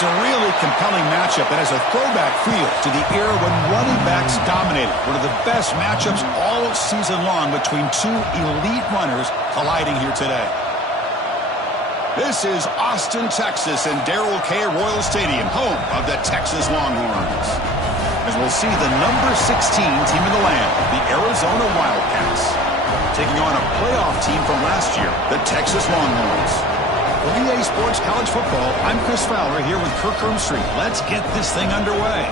It's a really compelling matchup that has a throwback feel to the era when running backs dominated. One of the best matchups all season long between two elite runners colliding here today. This is Austin, Texas, and Darrell K. Royal Stadium, home of the Texas Longhorns. As we'll see the number 16 team in the land, the Arizona Wildcats, taking on a playoff team from last year, the Texas Longhorns. For EA Sports College Football, I'm Chris Fowler here with Kirk Street. Let's get this thing underway.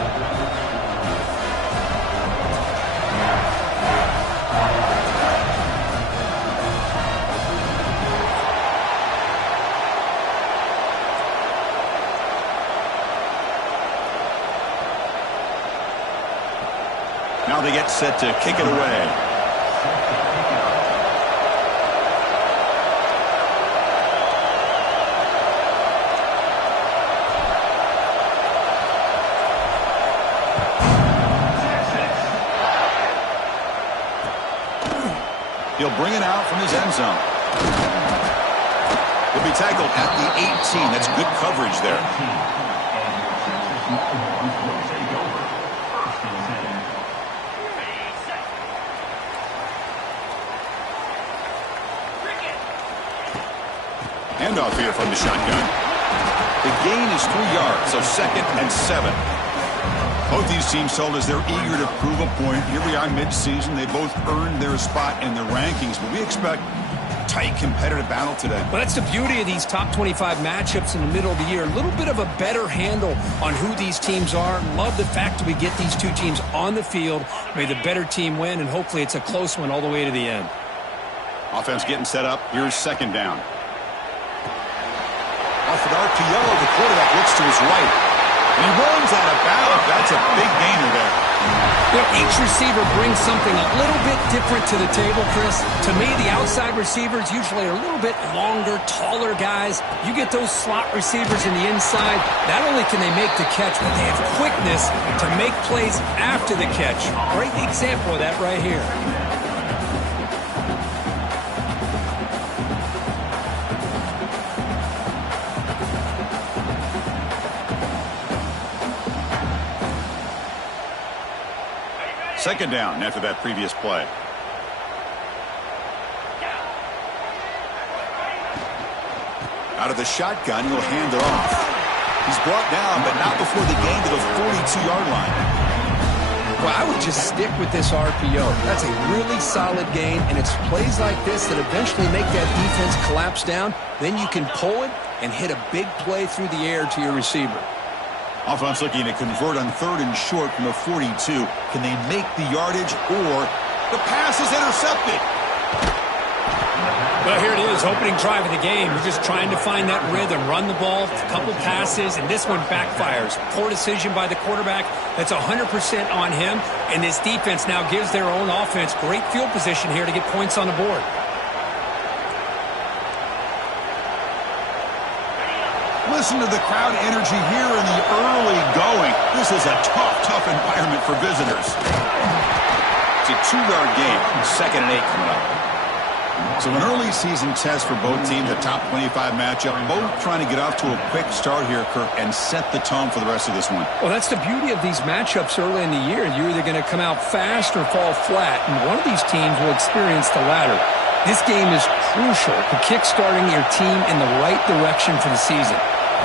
Now they get set to kick it away. He'll bring it out from his end zone. He'll be tackled at the 18. That's good coverage there. Handoff here from the shotgun. The gain is 3 yards, so 2nd and 7. Both these teams told us they're eager to prove a point. Here we are mid-season. They both earned their spot in the rankings, but we expect a tight, competitive battle today. Well, that's the beauty of these top 25 matchups in the middle of the year. A little bit of a better handle on who these teams are. Love the fact that we get these two teams on the field. May the better team win, and hopefully it's a close one all the way to the end. Offense getting set up. Here's 2nd down. Off an RPO, the quarterback looks to his right. And he runs out of bounds. That's a big gainer there. You know, each receiver brings something a little bit different to the table, Chris. To me, the outside receivers usually are a little bit longer, taller guys. You get those slot receivers in the inside, not only can they make the catch, but they have quickness to make plays after the catch. Great example of that right here. Second down after that previous play. Out of the shotgun, he'll hand it off. He's brought down, but not before the gain to the 42-yard line. Well, I would just stick with this RPO. That's a really solid gain, and it's plays like this that eventually make that defense collapse down. Then you can pull it and hit a big play through the air to your receiver. Offense looking to convert on 3rd and short from the 42. Can they make the yardage, or the pass is intercepted? Well, here it is, opening drive of the game. You're just trying to find that rhythm, run the ball, a couple passes, and this one backfires. Poor decision by the quarterback. That's 100% on him, and this defense now gives their own offense great field position here to get points on the board. Listen to the crowd energy here in the early going. This is a tough environment for visitors. It's a 2-yard gain. 2nd and 8 coming up. So an early season test for both teams, a top 25 matchup. Both trying to get off to a quick start here, Kirk, and set the tone for the rest of this one. Well, that's the beauty of these matchups early in the year. You're either going to come out fast or fall flat, and one of these teams will experience the latter. This game is crucial to kick-starting your team in the right direction for the season.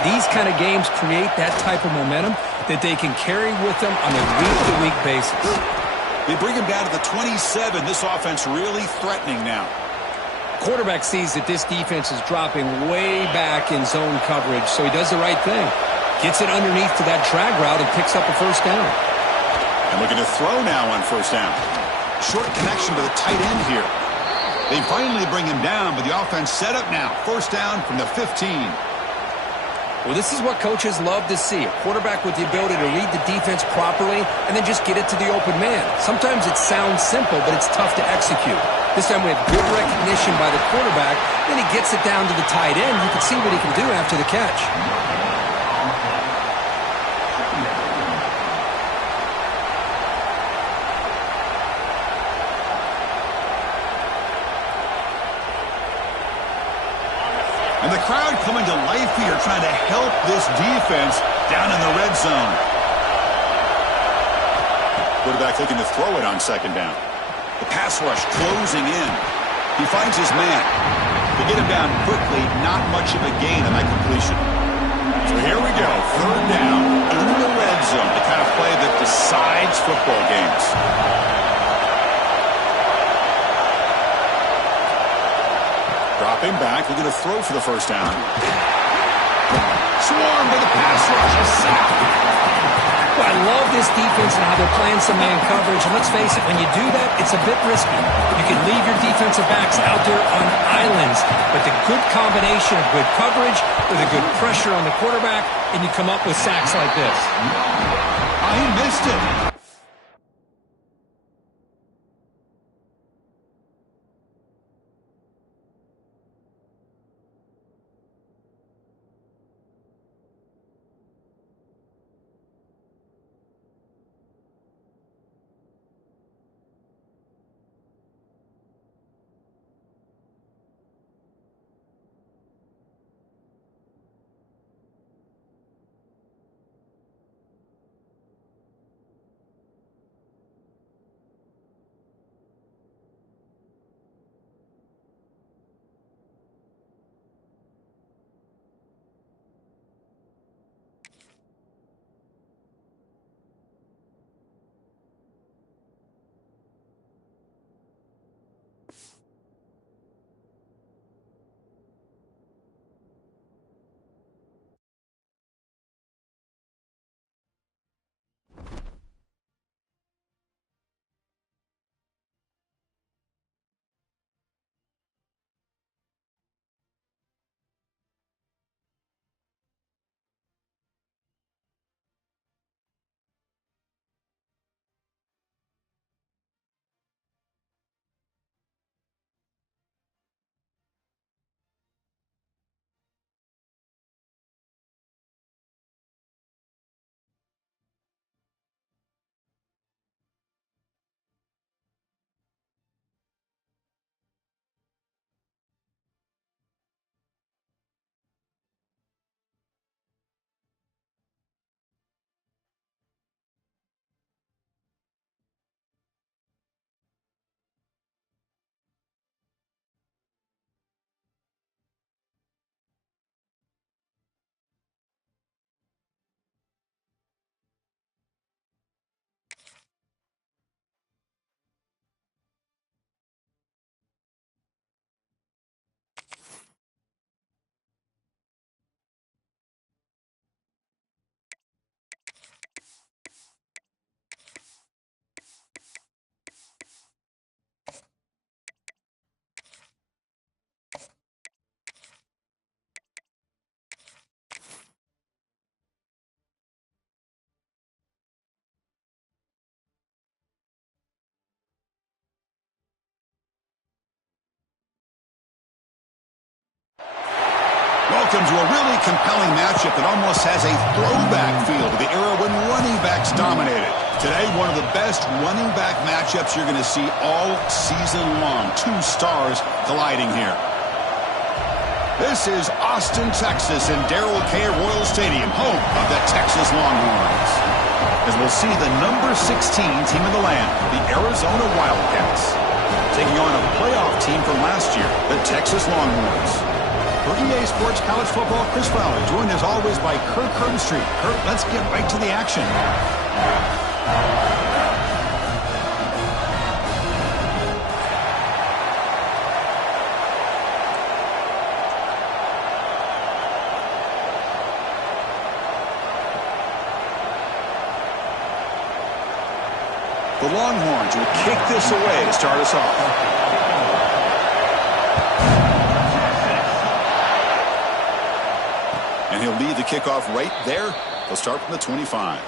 These kind of games create that type of momentum that they can carry with them on a week-to-week basis. They bring him down to the 27. This offense really threatening now. Quarterback sees that this defense is dropping way back in zone coverage, so he does the right thing. Gets it underneath to that drag route and picks up a 1st down. And looking to throw now on 1st down. Short connection to the tight end here. They finally bring him down, but the offense set up now. 1st down from the 15. Well, this is what coaches love to see. A quarterback with the ability to read the defense properly and then just get it to the open man. Sometimes it sounds simple, but it's tough to execute. This time we have good recognition by the quarterback. Then he gets it down to the tight end. You can see what he can do after the catch. And the crowd coming to life here, trying to help this defense down in the red zone. Quarterback looking to throw it on second down. The pass rush closing in. He finds his man. To get him down quickly, not much of a gain on that completion. So here we go, third down in the red zone, the kind of play that decides football games. Dropping back, looking to throw for the first down. Swarmed by the pass rush, a sack. Well, I love this defense and how they're playing some man coverage. And let's face it, when you do that, it's a bit risky. You can leave your defensive backs out there on islands, but the good combination of good coverage with a good pressure on the quarterback, and you come up with sacks like this. Oh, he missed it. Welcome to a really compelling matchup that almost has a throwback feel to the era when running backs dominated. Today, one of the best running back matchups you're going to see all season long. Two stars colliding here. This is Austin, Texas, in Darrell K. Royal Stadium, home of the Texas Longhorns. As we'll see the number 16 team in the land, the Arizona Wildcats, taking on a playoff team from last year, the Texas Longhorns. For EA Sports College Football, Chris Fowler, joined as always by Kirk Herbstreit. Kirk, let's get right to the action. The Longhorns will kick this away to start us off. And he'll lead the kickoff right there. They'll start from the 25.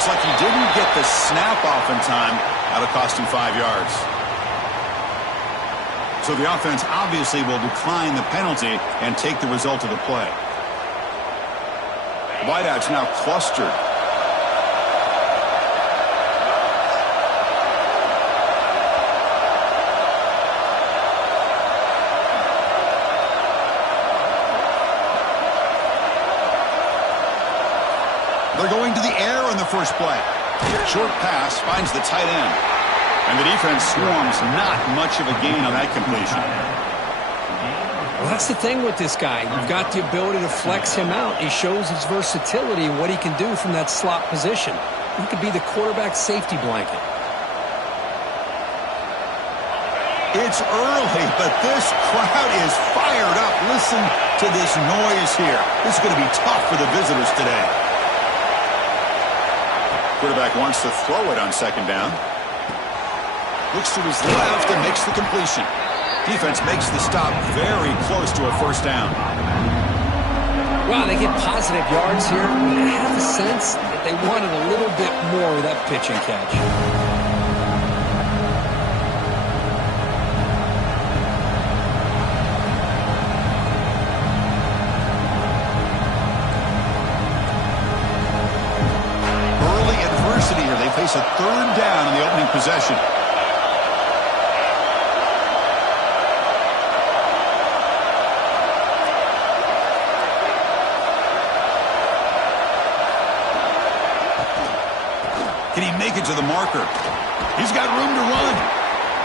looks like he didn't get the snap off in time. That'll cost him 5 yards. So the offense obviously will decline the penalty and take the result of the play. Wideouts now clustered. They're going to the air on the first play. Short pass finds the tight end. And the defense swarms, not much of a gain on that completion. Well, that's the thing with this guy. You've got the ability to flex him out. He shows his versatility and what he can do from that slot position. He could be the quarterback safety blanket. It's early, but this crowd is fired up. Listen to this noise here. This is going to be tough for the visitors today. Quarterback wants to throw it on second down. Looks to his left and makes the completion. Defense makes the stop very close to a first down. Wow, they get positive yards here. I have the sense that they wanted a little bit more of that pitch and catch. Here. They face a third down in the opening possession. Can he make it to the marker? He's got room to run.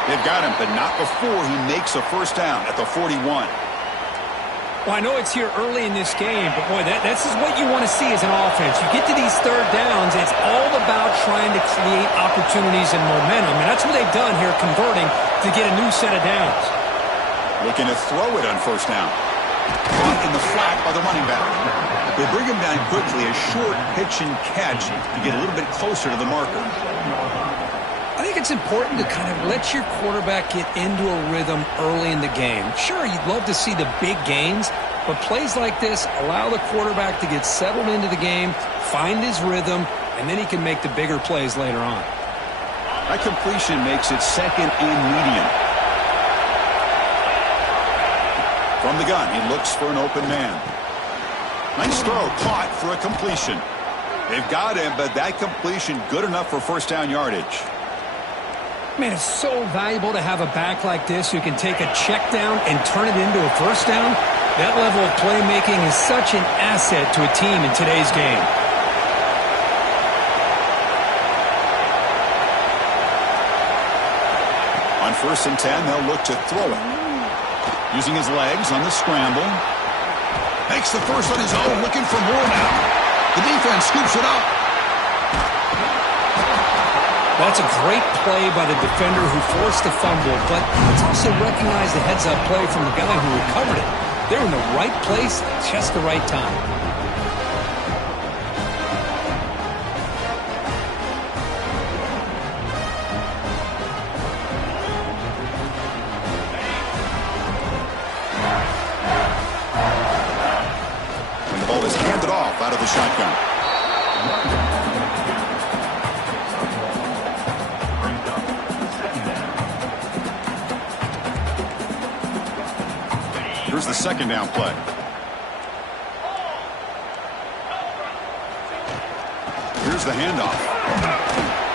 They've got him, but not before he makes a first down at the 41. Well, I know it's here early in this game, but boy, this is what you want to see as an offense. You get to these third downs, and it's all about trying to create opportunities and momentum, and that's what they've done here, converting to get a new set of downs. Looking to throw it on first down. Caught in the flat by the running back. They bring him down quickly, a short pitch and catch to get a little bit closer to the marker. I think it's important to kind of let your quarterback get into a rhythm early in the game. Sure, you'd love to see the big gains, but plays like this allow the quarterback to get settled into the game, find his rhythm, and then he can make the bigger plays later on. That completion makes it second and medium. From the gun, he looks for an open man. Nice throw, caught for a completion. They've got him, but that completion good enough for first down yardage. Man, it's so valuable to have a back like this who can take a check down and turn it into a first down. That level of playmaking is such an asset to a team in today's game. On 1st and 10, they'll look to throw it. Using his legs on the scramble. Makes the first on his own, looking for more now. The defense scoops it up. That's a great play by the defender who forced the fumble, but let's also recognize the heads-up play from the guy who recovered it. They're in the right place at just the right time. And the ball is handed off out of the shotgun. Here's the second down play. Here's the handoff.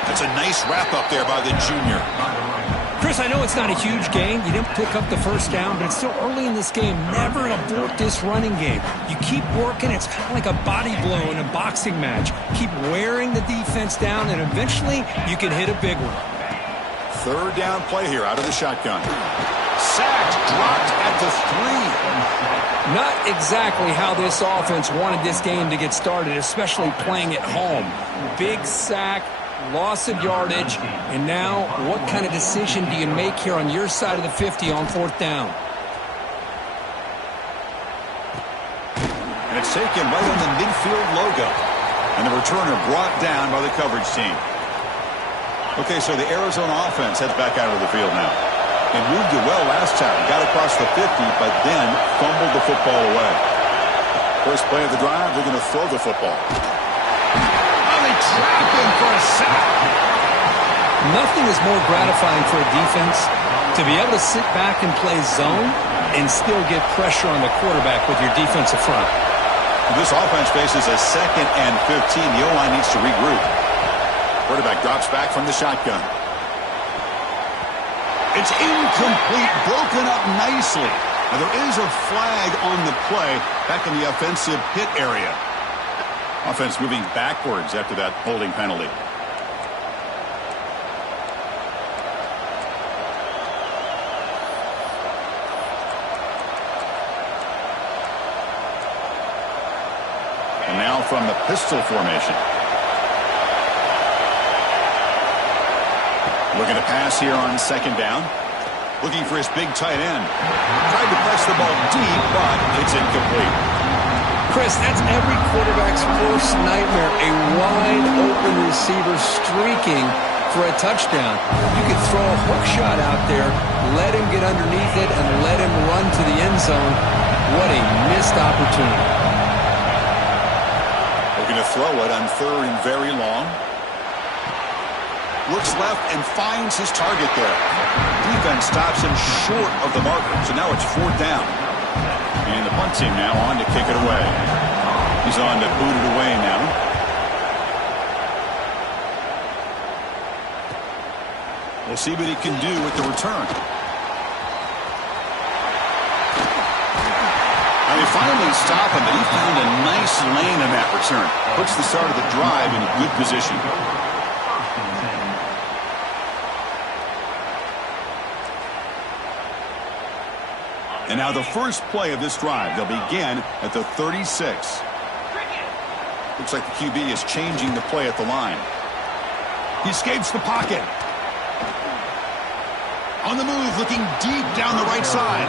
That's a nice wrap up there by the junior. Chris, I know it's not a huge gain. You didn't pick up the first down, but it's still early in this game. Never abort this running game. You keep working. It's kind of like a body blow in a boxing match. Keep wearing the defense down, and eventually you can hit a big one. Third down play here out of the shotgun. Sacked, dropped at the 3. Not exactly how this offense wanted this game to get started, especially playing at home. Big sack, loss of yardage, and now what kind of decision do you make here on your side of the 50 on 4th down? And it's taken right on the midfield logo. And the returner brought down by the coverage team. Okay, so the Arizona offense heads back out of the field now. They moved it well last time. Got across the 50, but then fumbled the football away. First play of the drive, they're going to throw the football. Oh, they trap him for a sack. Nothing is more gratifying for a defense to be able to sit back and play zone and still get pressure on the quarterback with your defensive front. This offense faces a 2nd and 15. The O-line needs to regroup. Quarterback drops back from the shotgun. It's incomplete, broken up nicely. Now, there is a flag on the play back in the offensive hit area. Offense moving backwards after that holding penalty. And now from the pistol formation. Looking to pass here on 2nd down. Looking for his big tight end. Tried to press the ball deep, but it's incomplete. Chris, that's every quarterback's worst nightmare. A wide-open receiver streaking for a touchdown. You could throw a hook shot out there, let him get underneath it, and let him run to the end zone. What a missed opportunity. Looking to throw it on 3rd and very long. Looks left and finds his target there. Defense stops him short of the marker, so now it's 4th down. And the punt team now on to kick it away. He's on to boot it away now. We'll see what he can do with the return. Now they finally stop him, but he found a nice lane in that return. Puts the start of the drive in good position. And now the first play of this drive. They'll begin at the 36. Looks like the QB is changing the play at the line. He escapes the pocket. On the move, looking deep down the right side.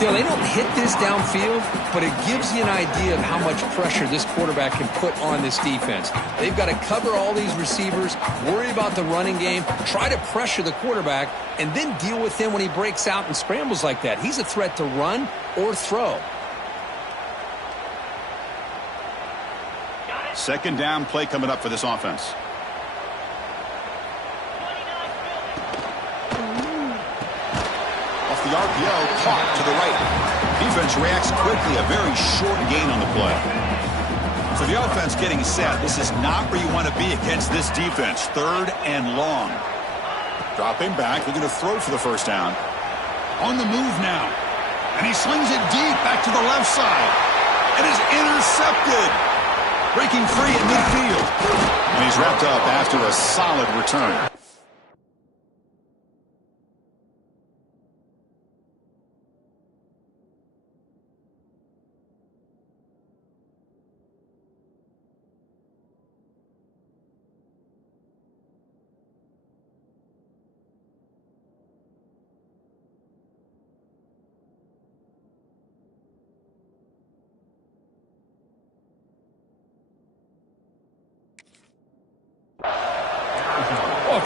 You know, they don't hit this downfield, but it gives you an idea of how much pressure this quarterback can put on this defense. They've got to cover all these receivers, worry about the running game, try to pressure the quarterback, and then deal with him when he breaks out and scrambles like that. He's a threat to run or throw. 2nd down play coming up for this offense. The RPO caught to the right. Defense reacts quickly. A very short gain on the play. So the offense getting set. This is not where you want to be against this defense. 3rd and long. Dropping back. They're going to throw for the 1st down. On the move now. And he slings it deep back to the left side. It is intercepted. Breaking free at midfield. And he's wrapped up after a solid return.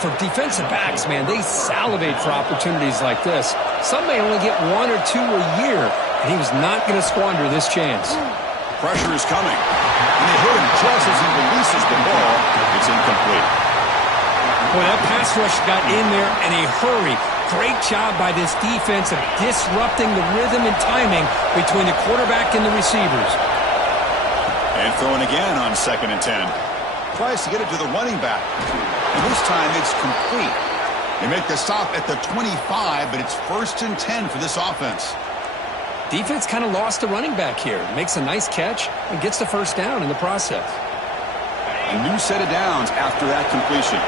For defensive backs, man, they salivate for opportunities like this. Some may only get 1 or 2 a year, and he was not going to squander this chance. Pressure is coming. And they hit him just as he releases the ball. It's incomplete. Boy, that pass rush got in there in a hurry. Great job by this defense of disrupting the rhythm and timing between the quarterback and the receivers. And throwing again on 2nd and 10. Tries to get it to the running back. And this time it's complete. They make the stop at the 25, but it's 1st and 10 for this offense. Defense kind of lost the running back here. Makes a nice catch and gets the 1st down in the process. A new set of downs after that completion.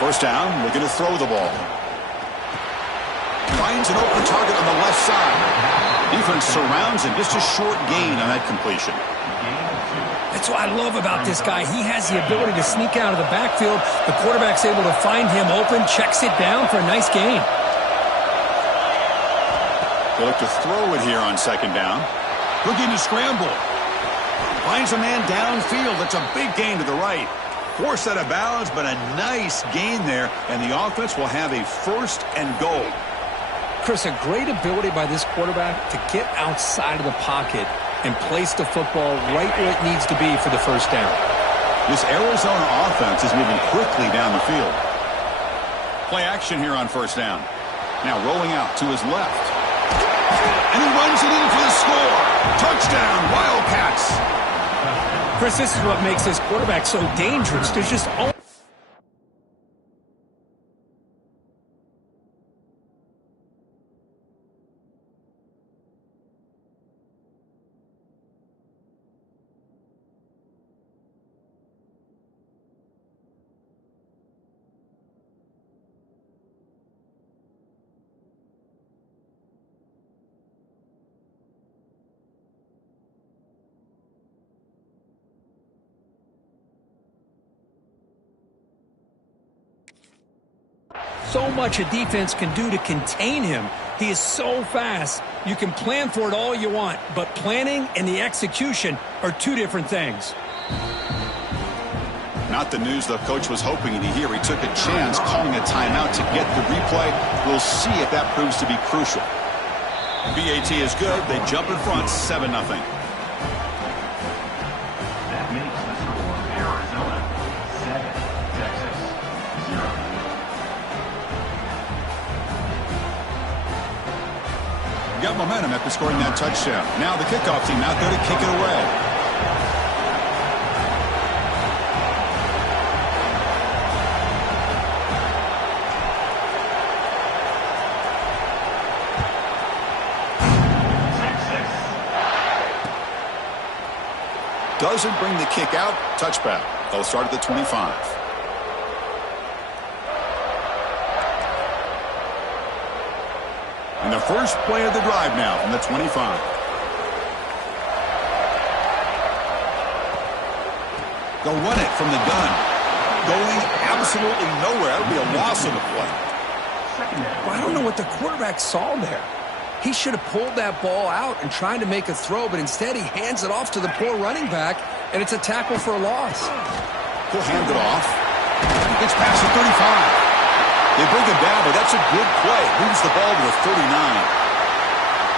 First down, looking to throw the ball. Finds an open target on the left side. Defense surrounds him. Just a short gain on that completion. That's what I love about this guy. He has the ability to sneak out of the backfield. The quarterback's able to find him open, checks it down for a nice gain. They look to throw it here on 2nd down. Looking to scramble. Finds a man downfield. That's a big gain to the right. Forced out of bounds, but a nice gain there. And the offense will have a 1st and goal. Chris, a great ability by this quarterback to get outside of the pocket and place the football right where it needs to be for the first down. This Arizona offense is moving quickly down the field. Play action here on first down. Now rolling out to his left. And he runs it in for the score. Touchdown, Wildcats. Chris, this is what makes this quarterback so dangerous. There's just so much a defense can do to contain him. He is so fast. You can plan for it all you want, but planning and the execution are two different things. Not the news the coach was hoping to hear. He took a chance calling a timeout to get the replay. We'll see if that proves to be crucial. BAT is good. They jump in front 7-0. That makes the score Arizona 7, Texas 0. Got momentum after scoring that touchdown. Now the kickoff team out there to kick it away. Doesn't bring the kick out. Touchback. They'll start at the 25. And the first play of the drive now from the 25. They'll run it from the gun. Going absolutely nowhere. That'll be a loss of the play. Well, I don't know what the quarterback saw there. He should have pulled that ball out and tried to make a throw, but instead he hands it off to the poor running back, and it's a tackle for a loss. He'll hand it off. It's past the 35. They bring him down, but that's a good play. Moves the ball to the 39.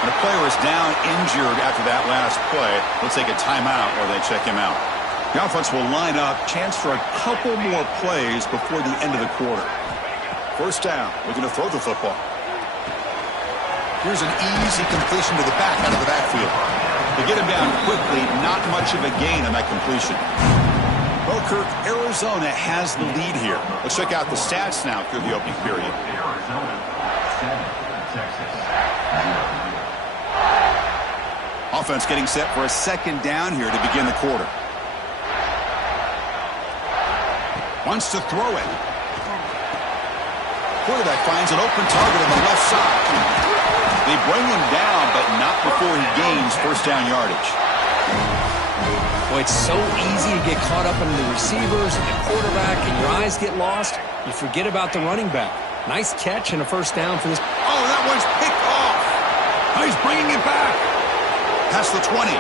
And the player is down injured after that last play. They'll take a timeout or they check him out. The offense will line up. Chance for a couple more plays before the end of the quarter. First down. Looking to throw the football. Here's an easy completion to the back out of the backfield. They get him down quickly. Not much of a gain on that completion. Well, Kirk, Arizona has the lead here. Let's check out the stats now through the opening period. Arizona 7, Texas 0. Offense getting set for a second down here to begin the quarter. Wants to throw it. Quarterback finds an open target on the left side. They bring him down, but not before he gains first down yardage. Boy, it's so easy to get caught up in the receivers and the quarterback, and your eyes get lost. You forget about the running back. Nice catch and a first down for this. Oh, that one's picked off. Oh, he's bringing it back. Past the 20.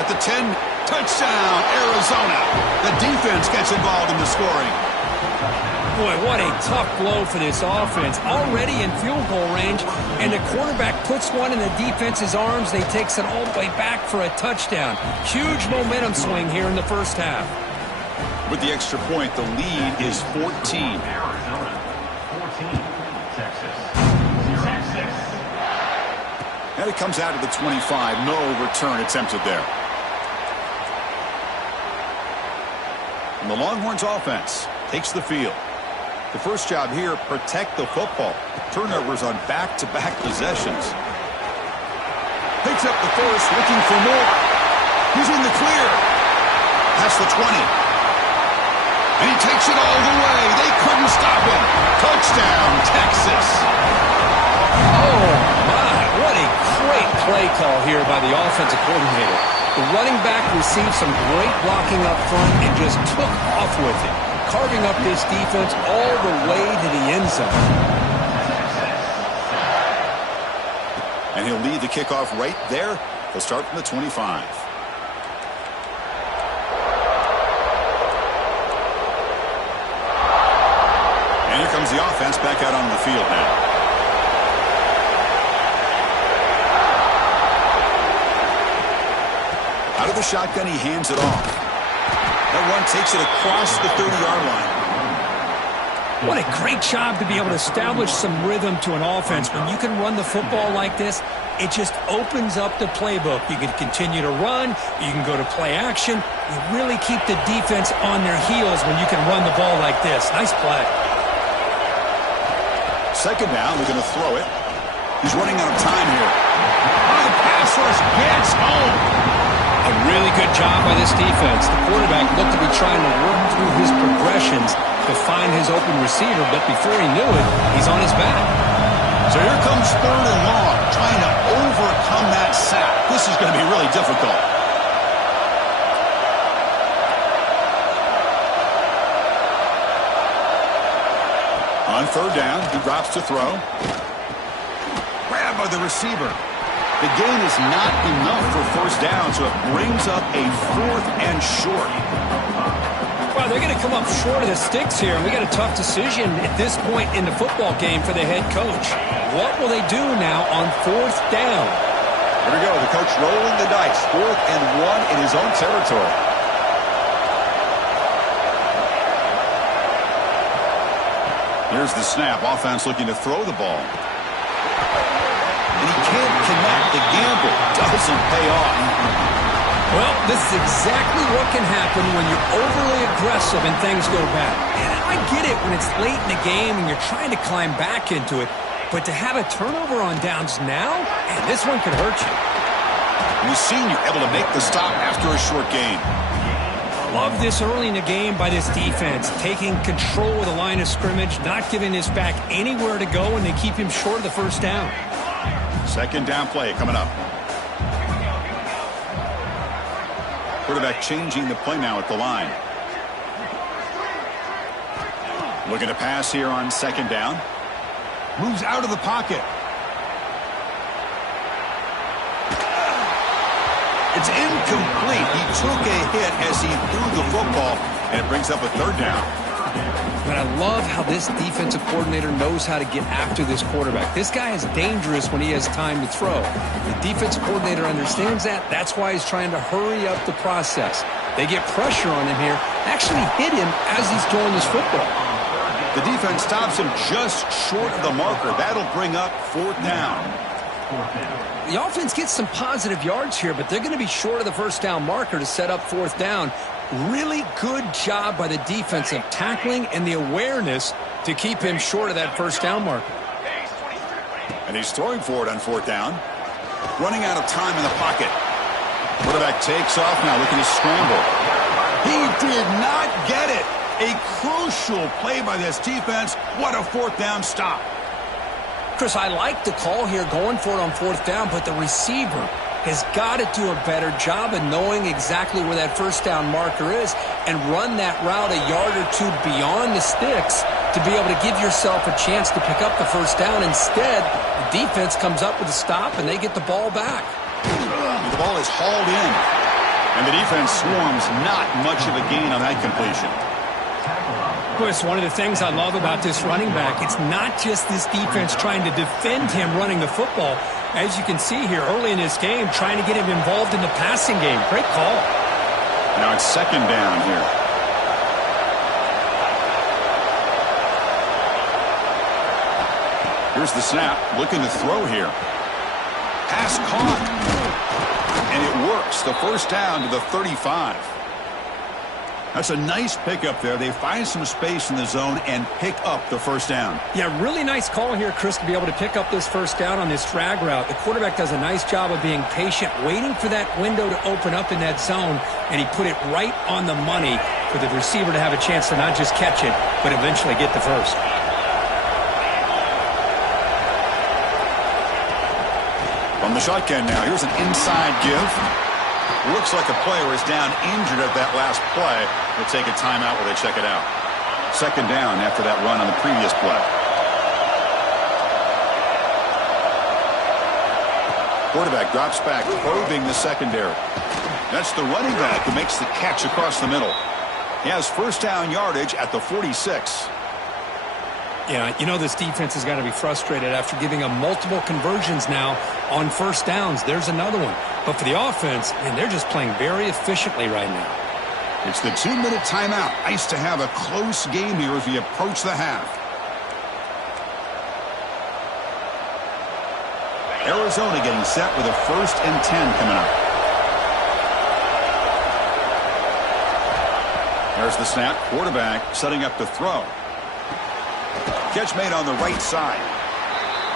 At the 10, touchdown, Arizona. The defense gets involved in the scoring. Boy, what a tough blow for this offense. Already in field goal range, and the quarterback puts one in the defense's arms. They takes it all the way back for a touchdown. Huge momentum swing here in the first half. With the extra point, the lead is 14. Arizona 14, Texas 0. And it comes out of the 25. No return attempted there. And the Longhorns offense takes the field. The first job here, protect the football. Turnovers on back-to-back possessions. Picks up the first, looking for more. He's in the clear. Past the 20. And he takes it all the way. They couldn't stop him. Touchdown, Texas. Oh, my. What a great play call here by the offensive coordinator. The running back received some great blocking up front and just took off with it, carving up this defense all the way to the end zone. And he'll lead the kickoff right there. He'll start from the 25. And here comes the offense back out on the field now. Out of the shotgun, he hands it off. That one takes it across the 30-yard line. What a great job to be able to establish some rhythm to an offense. When you can run the football like this, it just opens up the playbook. You can continue to run. You can go to play action. You really keep the defense on their heels when you can run the ball like this. Nice play. Second down, they're going to throw it. He's running out of time here. Oh, the pass rush gets home. A really good job by this defense. The quarterback looked to be trying to work through his progressions to find his open receiver, but before he knew it, he's on his back. So here comes third and long, trying to overcome that sack. This is going to be really difficult. On third down, he drops to throw. Grab by the receiver. The gain is not enough for first down, so it brings up a 4th and short. Well, they're going to come up short of the sticks here, and we got a tough decision at this point in the football game for the head coach. What will they do now on 4th down? Here we go, the coach rolling the dice. 4th and 1 in his own territory. Here's the snap. Offense looking to throw the ball. And he can't connect. The gamble doesn't pay off. Well, this is exactly what can happen when you're overly aggressive and things go bad. And I get it when it's late in the game and you're trying to climb back into it. But to have a turnover on downs now, man, this one could hurt you. And the senior able to make the stop after a short gain. Love this early in the game by this defense, taking control of the line of scrimmage, not giving his back anywhere to go, and they keep him short of the first down. Second down play coming up. Quarterback changing the play now at the line. Looking to pass here on second down. Moves out of the pocket. It's incomplete. He took a hit as he threw the football, and it brings up a third down. But I love how this defensive coordinator knows how to get after this quarterback. This guy is dangerous when he has time to throw. The defensive coordinator understands that. That's why he's trying to hurry up the process. They get pressure on him here, actually hit him as he's throwing this football. The defense stops him just short of the marker. That'll bring up 4th down. The offense gets some positive yards here, but they're going to be short of the first down marker to set up 4th down. Really good job by the defense of tackling and the awareness to keep him short of that first down marker. And he's throwing for it on 4th down. Running out of time in the pocket. Quarterback takes off now, looking to scramble. He did not get it. A crucial play by this defense. What a 4th down stop. Chris, I like the call here going for it on 4th down, but the receiver has got to do a better job of knowing exactly where that first down marker is and run that route a yard or two beyond the sticks to be able to give yourself a chance to pick up the first down. Instead, the defense comes up with a stop and they get the ball back. The ball is hauled in, and the defense swarms. Not much of a gain on that completion. Chris, one of the things I love about this running back, it's not just this defense trying to defend him running the football. As you can see here early in this game, trying to get him involved in the passing game. Great call. Now it's second down here. Here's the snap. Looking to throw here. Pass caught. And it works. The first down to the 35. That's a nice pickup there. They find some space in the zone and pick up the first down. Yeah, really nice call here, Chris, to be able to pick up this first down on this drag route. The quarterback does a nice job of being patient, waiting for that window to open up in that zone, and he put it right on the money for the receiver to have a chance to not just catch it, but eventually get the first. From the shotgun now, here's an inside give. Looks like a player is down injured at that last play. They'll take a timeout while they check it out. Second down after that run on the previous play. Quarterback drops back, probing the secondary. That's the running back who makes the catch across the middle. He has first down yardage at the 46. Yeah, you know this defense has got to be frustrated after giving them multiple conversions now on first downs. There's another one. But for the offense, man, they're just playing very efficiently right now. It's the 2-minute timeout. Nice to have a close game here as we approach the half. Arizona getting set with a 1st and 10 coming up. There's the snap. Quarterback setting up to throw. Catch made on the right side.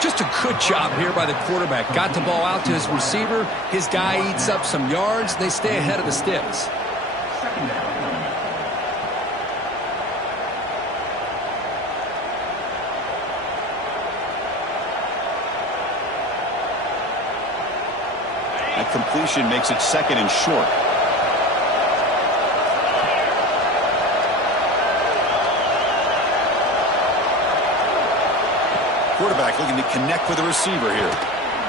Just a good job here by the quarterback. Got the ball out to his receiver. His guy eats up some yards. They stay ahead of the sticks. Second down. That completion makes it 2nd and short. Quarterback looking to connect with the receiver here.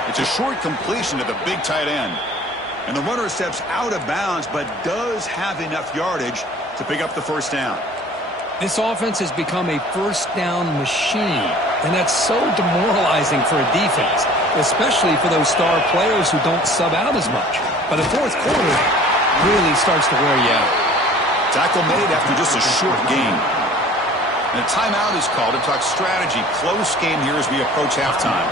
It's a short completion to the big tight end. And the runner steps out of bounds, but does have enough yardage to pick up the 1st down. This offense has become a first down machine, and that's so demoralizing for a defense, especially for those star players who don't sub out as much. By the 4th quarter, really starts to wear you out. Tackle made after just a short game. And a timeout is called to talk strategy. Close game here as we approach halftime.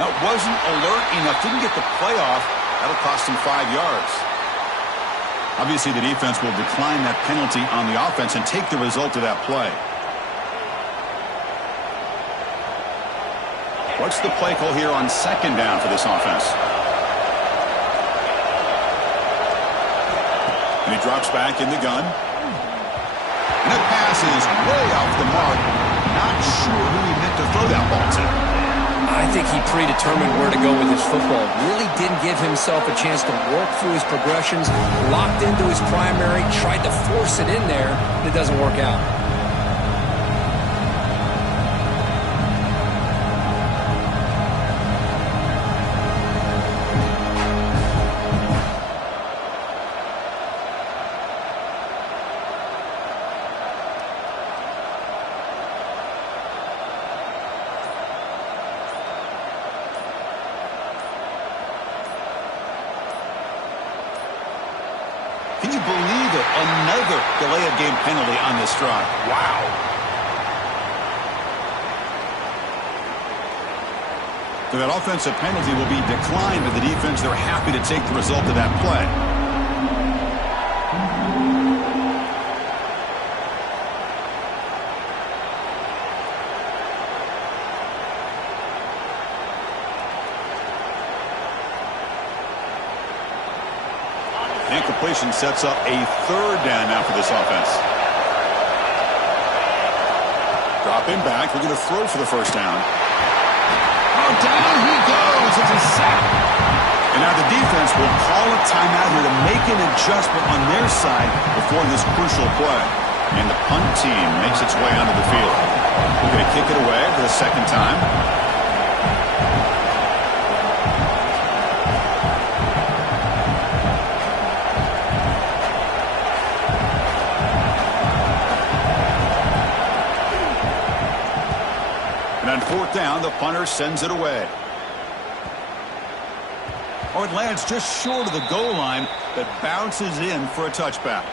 That wasn't alert enough. Didn't get the play off. That'll cost him 5 yards. Obviously, the defense will decline that penalty on the offense and take the result of that play. What's the play call here on 2nd down for this offense? And he drops back in the gun. And that pass is way off the mark. Not sure who he meant to throw that ball to. I think he predetermined where to go with his football. Really didn't give himself a chance to work through his progressions. Locked into his primary, tried to force it in there, and it doesn't work out. Can you believe it? Another delay of game penalty on this drive. Wow. So that offensive penalty will be declined, but the defense, they're happy to take the result of that play. Incompletion sets up a 3rd down now for this offense. Dropping back, looking to throw for the 1st down. Oh, down he goes. It's a sack. And now the defense will call a timeout here to make an adjustment on their side before this crucial play. And the punt team makes its way onto the field. We're going to kick it away for the 2nd time. On 4th down, the punter sends it away. Oh, it lands just short of the goal line, but bounces in for a touchback.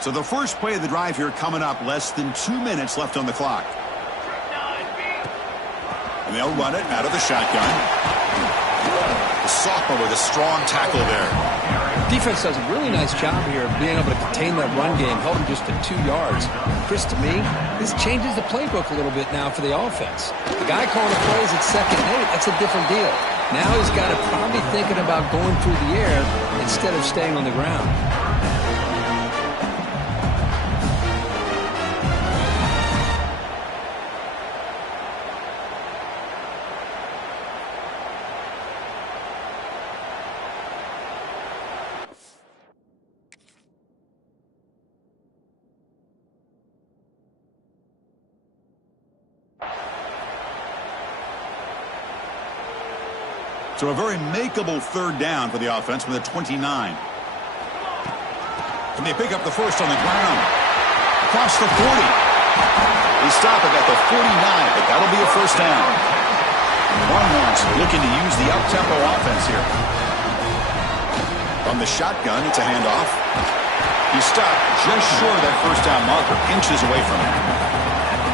So the first play of the drive here coming up, less than 2 minutes left on the clock. And they'll run it out of the shotgun. The sophomore with a strong tackle there. Defense does a really nice job here of being able to contain that run game, held him just to 2 yards. Chris, to me, this changes the playbook a little bit now for the offense. The guy calling the plays at 2nd and 8, that's a different deal. Now he's got to probably thinking about going through the air instead of staying on the ground. So a very makeable 3rd down for the offense from the 29. Can they pick up the first on the ground? Across the 40. They stop it at the 49, but that'll be a 1st down. Longhorns looking to use the up-tempo offense here. From the shotgun, it's a handoff. He stopped just short of that 1st down marker, inches away from it.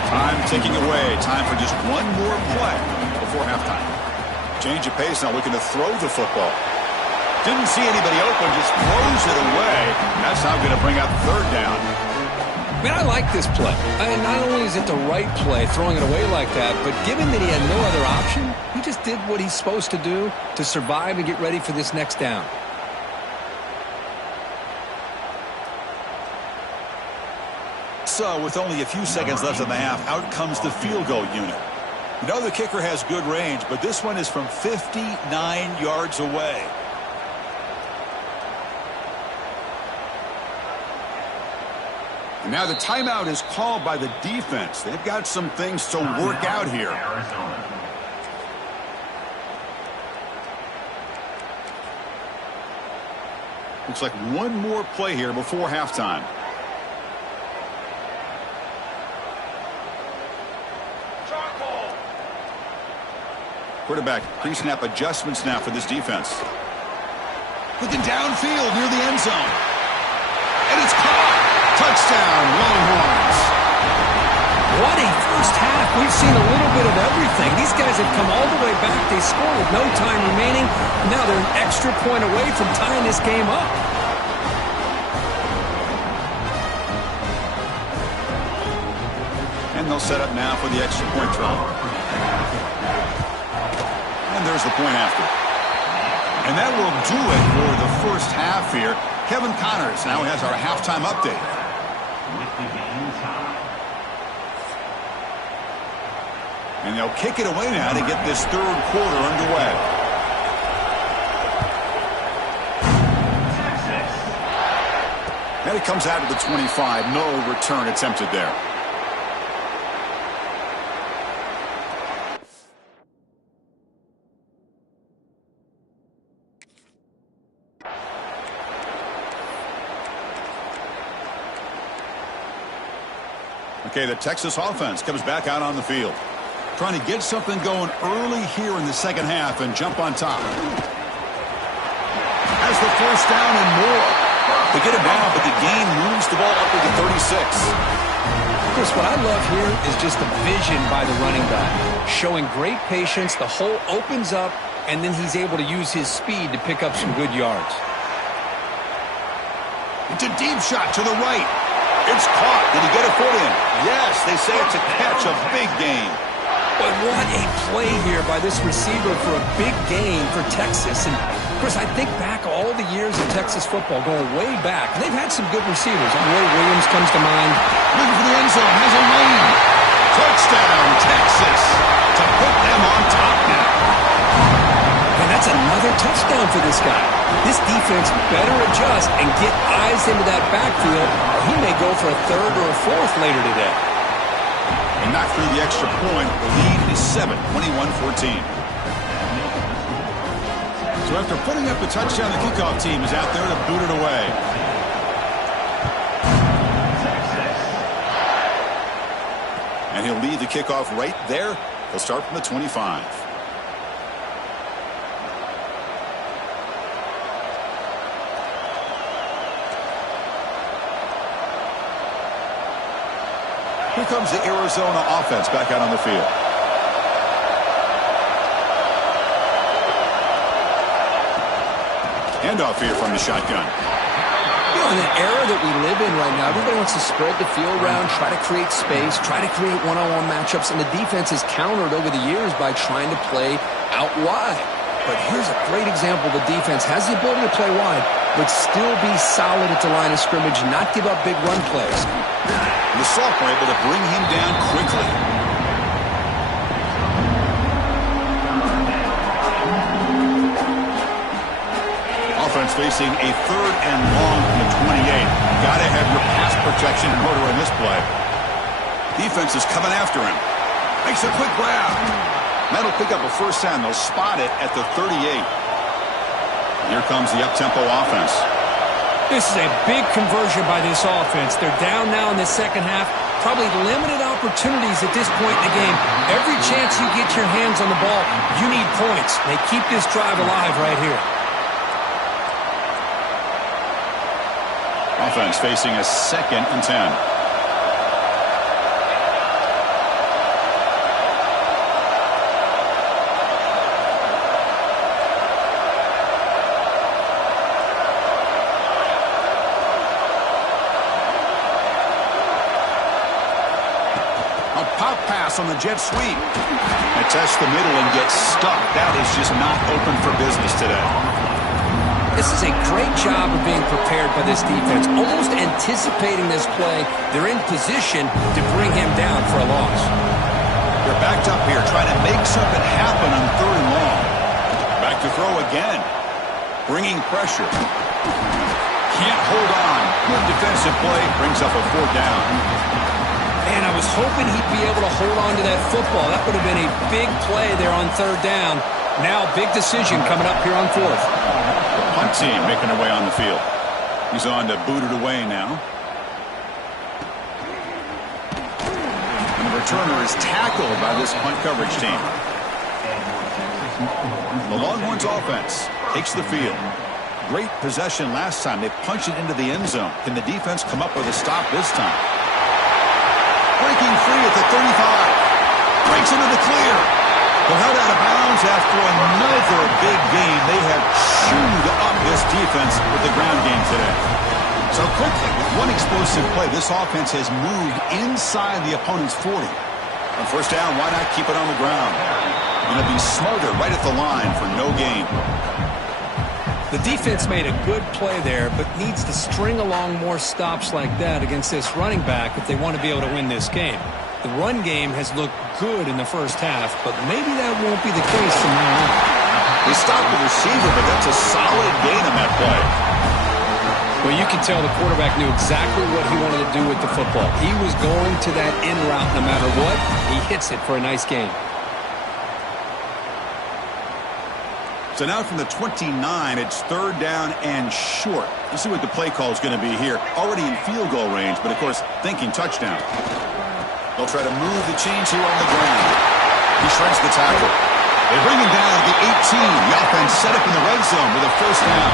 Time ticking away. Time for just one more play before halftime. Change of pace now, looking to throw the football. Didn't see anybody open, just throws it away. That's now going to bring up 3rd down. Man, I like this play. Not only is it the right play, throwing it away like that, but given that he had no other option, he just did what he's supposed to do to survive and get ready for this next down. So, with only a few seconds left in the half, out comes the field goal unit. You know the kicker has good range, but this one is from 59 yards away. And now the timeout is called by the defense. They've got some things to work out here. Looks like one more play here before halftime. Quarterback, pre-snap adjustments now for this defense. Looking downfield near the end zone. And it's caught. Touchdown, Longhorns. What a first half. We've seen a little bit of everything. These guys have come all the way back. They scored with no time remaining. Now they're an extra point away from tying this game up. And they'll set up now for the extra point try. And there's the point after. And that will do it for the first half here. Kevin Connors now has our halftime update. With the game time. And they'll kick it away now to get this 3rd quarter underway. Texas. And it comes out of the 25. No return attempted there. Okay, the Texas offense comes back out on the field. Trying to get something going early here in the 2nd half and jump on top. Has the 1st down and more. They get it down, but the gain moves the ball up to the 36. Chris, what I love here is just the vision by the running back. Showing great patience, the hole opens up, and then he's able to use his speed to pick up some good yards. It's a deep shot to the right. It's caught. Did he get a foot in? Yes, they say it's a catch, a big gain. But what a play here by this receiver for a big gain for Texas. And, Chris, I think back all the years of Texas football, going way back. They've had some good receivers. Roy Williams comes to mind. Looking for the end zone. Has a lane. Touchdown, Texas. To put them on top now. And that's another touchdown for this guy. This defense better adjust and get eyes into that backfield, or he may go for a 3rd or a 4th later today. And not through the extra point. The lead is 7, 21-14. So after putting up the touchdown, the kickoff team is out there to boot it away. And he'll lead the kickoff right there. He'll start from the 25. Here comes the Arizona offense back out on the field. Handoff here from the shotgun. You know, in the era that we live in right now, everybody wants to spread the field around, try to create space, try to create one-on-one matchups, and the defense has countered over the years by trying to play out wide. But here's a great example. The defense has the ability to play wide, but still be solid at the line of scrimmage, not give up big run plays. The sophomore able to bring him down quickly. Offense facing a 3rd and long from the 28. Got to have your pass protection in order in this play. Defense is coming after him. Makes a quick grab. That'll pick up a first down. They'll spot it at the 38. Here comes the up-tempo offense. This is a big conversion by this offense. They're down now in the second half. Probably limited opportunities at this point in the game. Every chance you get your hands on the ball, you need points. They keep this drive alive right here. Offense facing a 2nd and 10. A pop pass on the jet sweep. They test the middle and get stuck. That is just not open for business today. This is a great job of being prepared by this defense. Almost anticipating this play, they're in position to bring him down for a loss. They're backed up here, trying to make something happen on 3rd and long. Back to throw again. Bringing pressure. Can't hold on. Good defensive play. Brings up a 4th down. Man, I was hoping he'd be able to hold on to that football. That would have been a big play there on 3rd down. Now, big decision coming up here on 4th. Punt team making their way on the field. He's on to boot it away now. And the returner is tackled by this punt coverage team. The Longhorns offense takes the field. Great possession last time. They punched it into the end zone. Can the defense come up with a stop this time? Breaking free at the 35. Breaks into the clear. But held out of bounds after another big game. They have chewed up this defense with the ground game today. So quickly, with one explosive play, this offense has moved inside the opponent's 40. On 1st down, why not keep it on the ground? Going to be smothered right at the line for no gain. The defense made a good play there, but needs to string along more stops like that against this running back if they want to be able to win this game. The run game has looked good in the first half, but maybe that won't be the case from now on. They stopped the receiver, but that's a solid gain on that play. Well, you can tell the quarterback knew exactly what he wanted to do with the football. He was going to that in route no matter what. He hits it for a nice gain. So now from the 29, it's 3rd down and short. Let's see what the play call is going to be here. Already in field goal range, but of course, thinking touchdown. They'll try to move the chains here on the ground. He shreds the tackle. They bring him down at the 18. The offense set up in the red zone with a 1st down.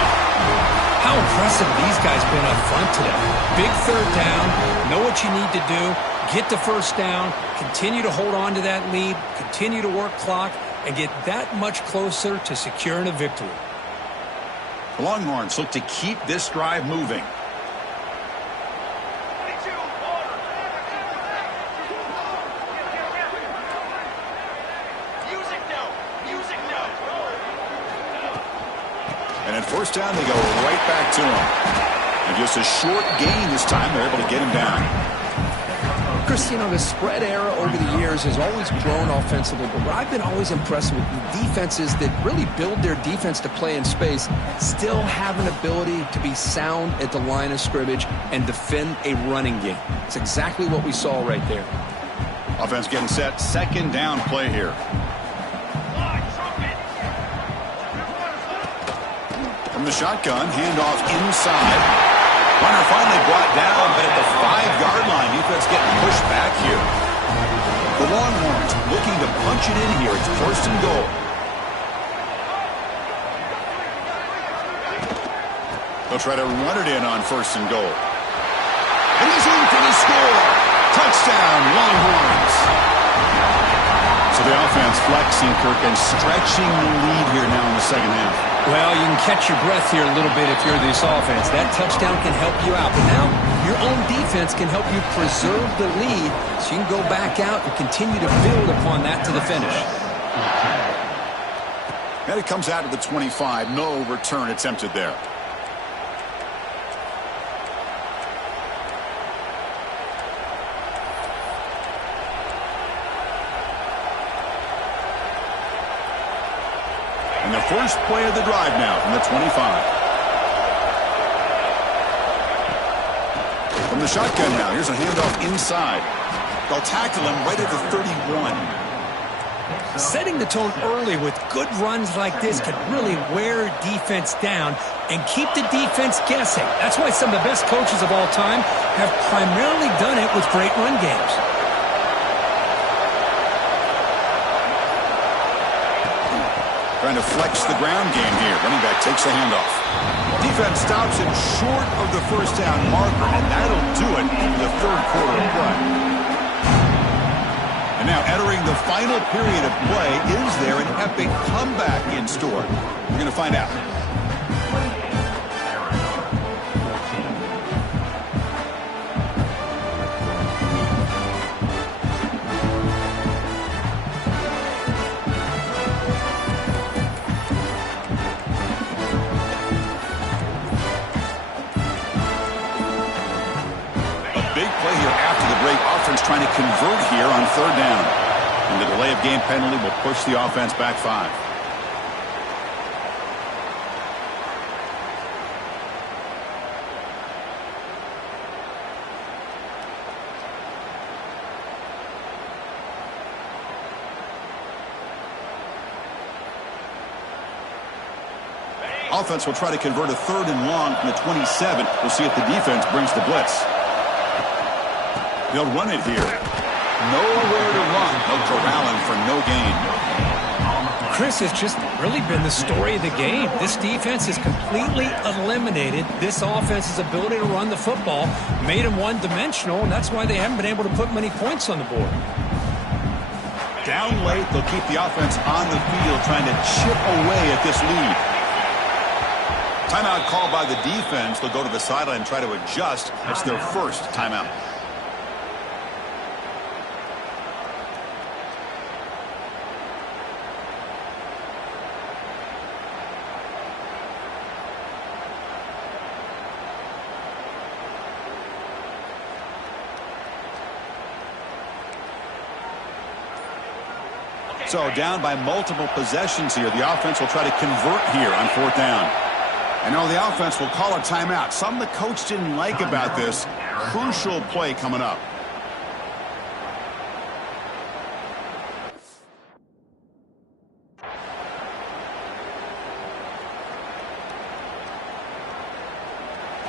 How impressive these guys been up front today. Big 3rd down. Know what you need to do. Get the 1st down. Continue to hold on to that lead. Continue to work clock. And get that much closer to securing a victory. The Longhorns look to keep this drive moving. And at 1st down, they go right back to him. And just a short gain this time, they're able to get him down. Chris, you know, the spread era over the years has always grown offensively, but what I've been always impressed with the defenses that really build their defense to play in space still have an ability to be sound at the line of scrimmage and defend a running game. It's exactly what we saw right there. Offense getting set, 2nd down play here. From the shotgun, handoff inside. Runner finally brought down, but at the 5-yard line, defense getting pushed back here. The Longhorns looking to punch it in here. It's 1st and goal. They'll try to run it in on 1st and goal. And he's in for the score. Touchdown, Longhorns. So the offense flexing, Kirk, and stretching the lead here now in the second half. Well, you can catch your breath here a little bit if you're this offense. That touchdown can help you out. But now your own defense can help you preserve the lead so you can go back out and continue to build upon that to the finish. And it comes out to the 25. No return attempted there. And the first play of the drive now from the 25. From the shotgun now, here's a handoff inside. They'll tackle him right at the 31. Setting the tone early with good runs like this can really wear defense down and keep the defense guessing. That's why some of the best coaches of all time have primarily done it with great run games. Trying to flex the ground game here. Running back takes the handoff. Defense stops him short of the first down marker, and that'll do it for the third quarter of play. And now entering the final period of play, is there an epic comeback in store? We're going to find out. Trying to convert here on third down. And the delay of game penalty will push the offense back 5. Offense will try to convert a third and long from the 27. We'll see if the defense brings the blitz. They'll run it here. Nowhere to run. They'll corral him for no gain. Chris, has just really been the story of the game. This defense has completely eliminated this offense's ability to run the football, made them one-dimensional, and that's why they haven't been able to put many points on the board. Down late, they'll keep the offense on the field, trying to chip away at this lead. Timeout called by the defense. They'll go to the sideline and try to adjust. That's their first timeout. So down by multiple possessions here. The offense will try to convert here on fourth down. And now the offense will call a timeout. Something the coach didn't like about this. Crucial play coming up.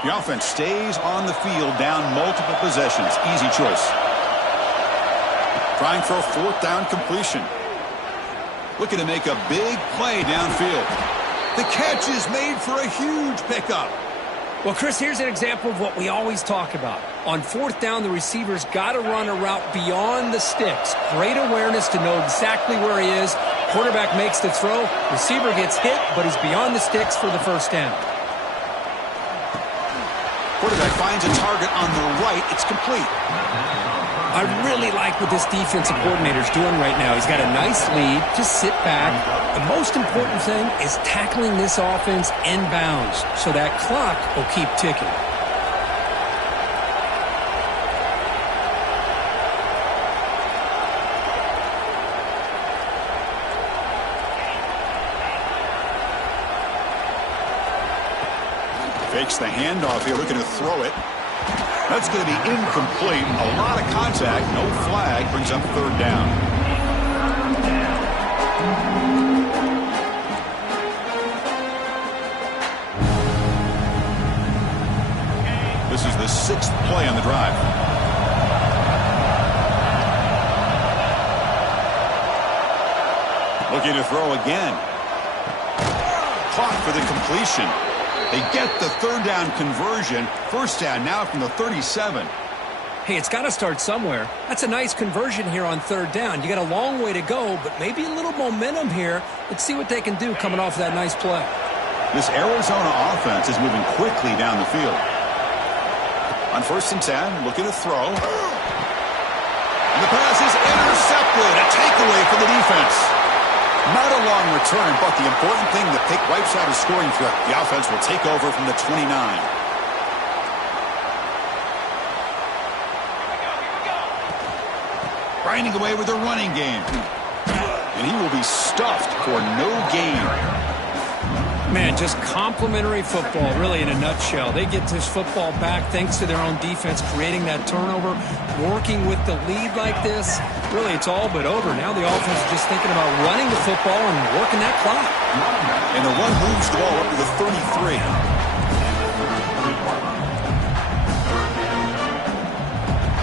The offense stays on the field down multiple possessions. Easy choice. Trying for a fourth down completion. Looking to make a big play downfield. The catch is made for a huge pickup. Well, Chris, here's an example of what we always talk about. On fourth down, the receiver's got to run a route beyond the sticks. Great awareness to know exactly where he is. Quarterback makes the throw. Receiver gets hit, but he's beyond the sticks for the first down. Quarterback finds a target on the right. It's complete. I really like what this defensive coordinator's doing right now. He's got a nice lead. Just sit back. The most important thing is tackling this offense inbounds so that clock will keep ticking. Fakes the handoff here, looking to throw it. That's going to be incomplete. A lot of contact, no flag, brings up third down. This is the 6th play on the drive. Looking to throw again. Caught for the completion. They get the third down conversion. First down now from the 37. Hey, it's got to start somewhere. That's a nice conversion here on third down. You got a long way to go, but maybe a little momentum here. Let's see what they can do coming off that nice play. This Arizona offense is moving quickly down the field. On 1st and 10, looking to throw. And the pass is intercepted. A takeaway for the defense. Not a long return, but the important thing, the pick wipes out a scoring threat. The offense will take over from the 29. Grinding away with the running game. And he will be stuffed for no gain. Man, just complimentary football, really, in a nutshell. They get this football back thanks to their own defense, creating that turnover, working with the lead like this. Really, it's all but over. Now the offense is just thinking about running the football and working that clock. And the run moves the ball up to the 33.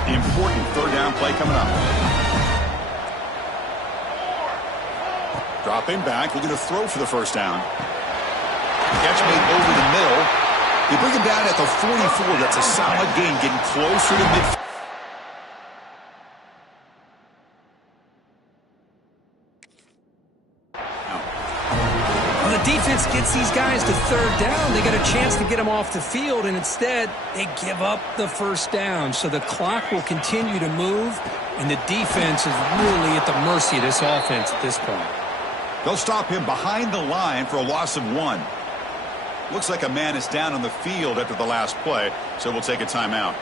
The important 3rd down play coming up. Dropping back, looking to throw for the 1st down. Catch made over the middle. They bring him down at the 44. That's a solid gain, getting closer to midfield. Well, the defense gets these guys to 3rd down. They got a chance to get them off the field, and instead they give up the 1st down. So the clock will continue to move, and the defense is really at the mercy of this offense at this point. They'll stop him behind the line for a loss of 1. Looks like a man is down on the field after the last play, so we'll take a timeout.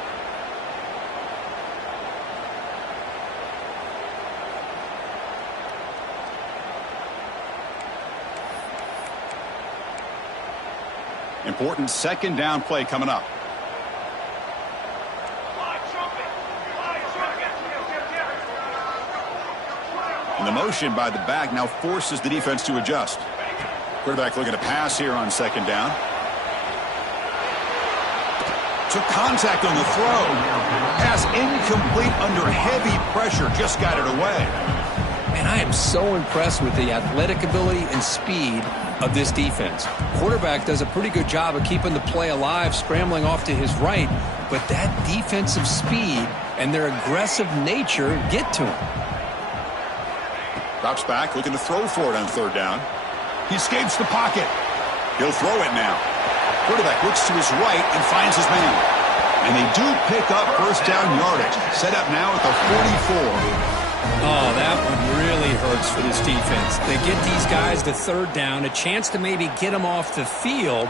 Important 2nd down play coming up. And the motion by the back now forces the defense to adjust. Quarterback looking to pass here on 2nd down. Took contact on the throw. Pass incomplete under heavy pressure. Just got it away. And I am so impressed with the athletic ability and speed of this defense. Quarterback does a pretty good job of keeping the play alive, scrambling off to his right. But that defensive speed and their aggressive nature get to him. Drops back, looking to throw for it on 3rd down. He escapes the pocket. He'll throw it now. Quarterback looks to his right and finds his man. And they do pick up 1st down yardage. Set up now at the 44. Oh, that one really hurts for this defense. They get these guys to 3rd down, a chance to maybe get them off the field,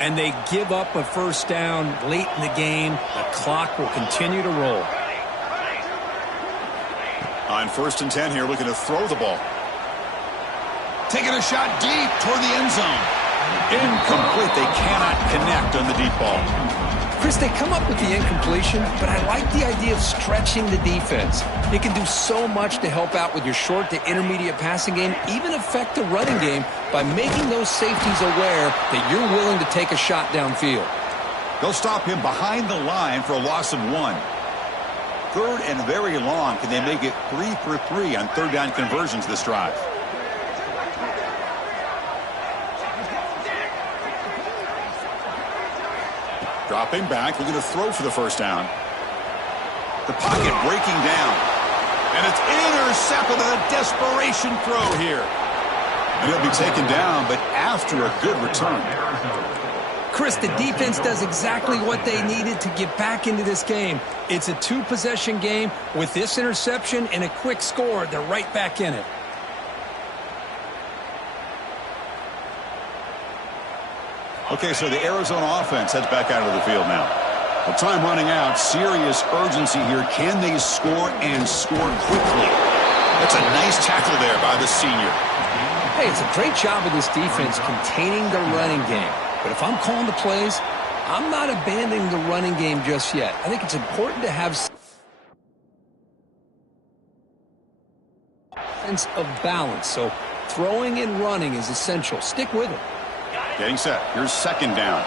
and they give up a 1st down late in the game. The clock will continue to roll. On 1st and 10 here, looking to throw the ball. Taking a shot deep toward the end zone. Incomplete. They cannot connect on the deep ball. Chris, they come up with the incompletion, but I like the idea of stretching the defense. It can do so much to help out with your short to intermediate passing game, even affect the running game by making those safeties aware that you're willing to take a shot downfield. They'll stop him behind the line for a loss of 1. 3rd and very long. Can they make it 3 for 3 on 3rd down conversions this drive? Dropping back, looking to throw for the 1st down. The pocket breaking down. And it's intercepted with a desperation throw here. And he'll be taken down, but after a good return. Chris, the defense does exactly what they needed to get back into this game. It's a 2-possession game. With this interception and a quick score, they're right back in it. Okay, so the Arizona offense heads back out of the field now. Well, time running out. Serious urgency here. Can they score and score quickly? That's a nice tackle there by the senior. Hey, it's a great job of this defense containing the running game. But if I'm calling the plays, I'm not abandoning the running game just yet. I think it's important to have a sense of balance. So throwing and running is essential. Stick with it. Getting set. Here's 2nd down.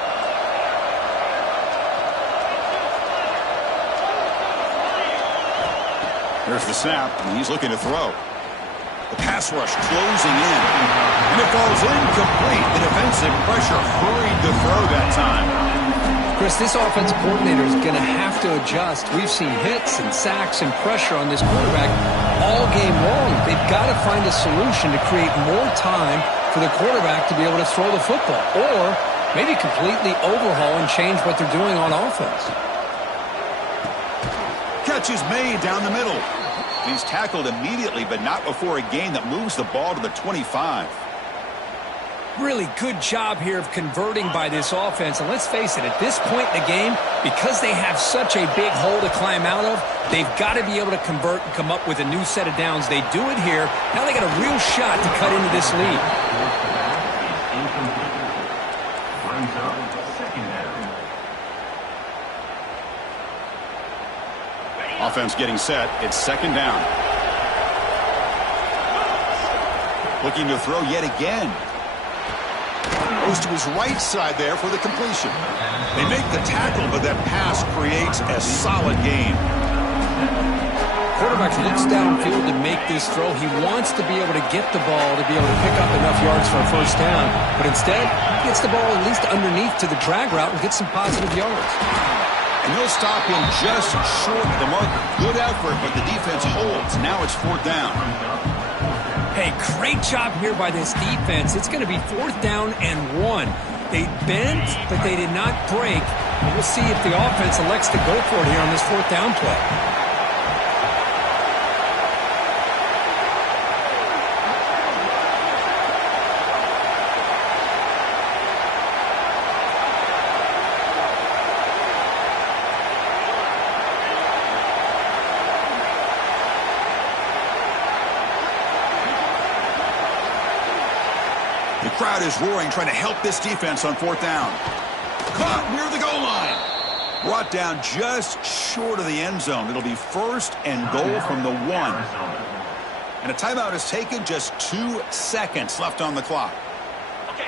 Here's the snap, and he's looking to throw. The pass rush closing in. And it falls incomplete. The defensive pressure hurried the throw that time. Chris, this offensive coordinator is going to have to adjust. We've seen hits and sacks and pressure on this quarterback all game long. They've got to find a solution to create more time for the quarterback to be able to throw the football, or maybe completely overhaul and change what they're doing on offense. Catch is made down the middle. He's tackled immediately, but not before a gain that moves the ball to the 25. Really good job here of converting by this offense. And let's face it, at this point in the game, because they have such a big hole to climb out of, they've got to be able to convert and come up with a new set of downs. They do it here. Now they got a real shot to cut into this lead. Offense getting set. It's second down. Looking to throw yet again. Goes to his right side there for the completion. They make the tackle, but that pass creates a solid gain. Quarterback looks downfield to make this throw. He wants to be able to get the ball to be able to pick up enough yards for a first down. But instead, he gets the ball at least underneath to the drag route and gets some positive yards. And they'll stop him just short of the marker. Good effort, but the defense holds. Now it's fourth down. Hey, great job here by this defense. It's going to be 4th down and 1. They bent, but they did not break. And we'll see if the offense elects to go for it here on this 4th down play. The crowd is roaring, trying to help this defense on 4th down. Caught near the goal line. Brought down just short of the end zone. It'll be 1st and goal from the 1. And a timeout is taken, just 2 seconds left on the clock.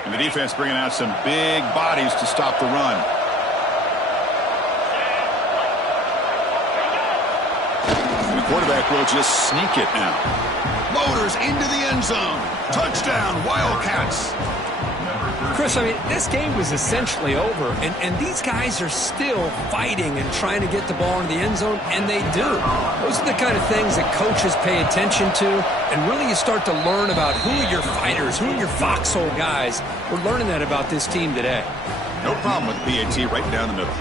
And the defense bringing out some big bodies to stop the run. And the quarterback will just sneak it now. Motors into the end zone. Touchdown, Wildcats. Chris, I mean, this game was essentially over, and these guys are still fighting and trying to get the ball into the end zone, and they do. Those are the kind of things that coaches pay attention to, and really you start to learn about who are your fighters, who are your foxhole guys. We're learning that about this team today. No problem with PAT right down the middle.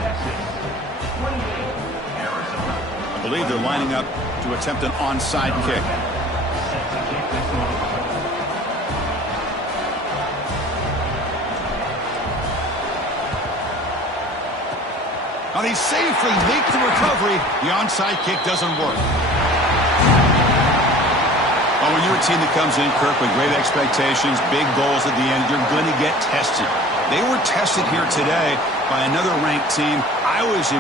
I believe they're lining up to attempt an onside kick. Now they safely make the recovery. The onside kick doesn't work. Oh, when you're a team that comes in, Kirk, with great expectations, big goals at the end, you're going to get tested. They were tested here today by another ranked team. I was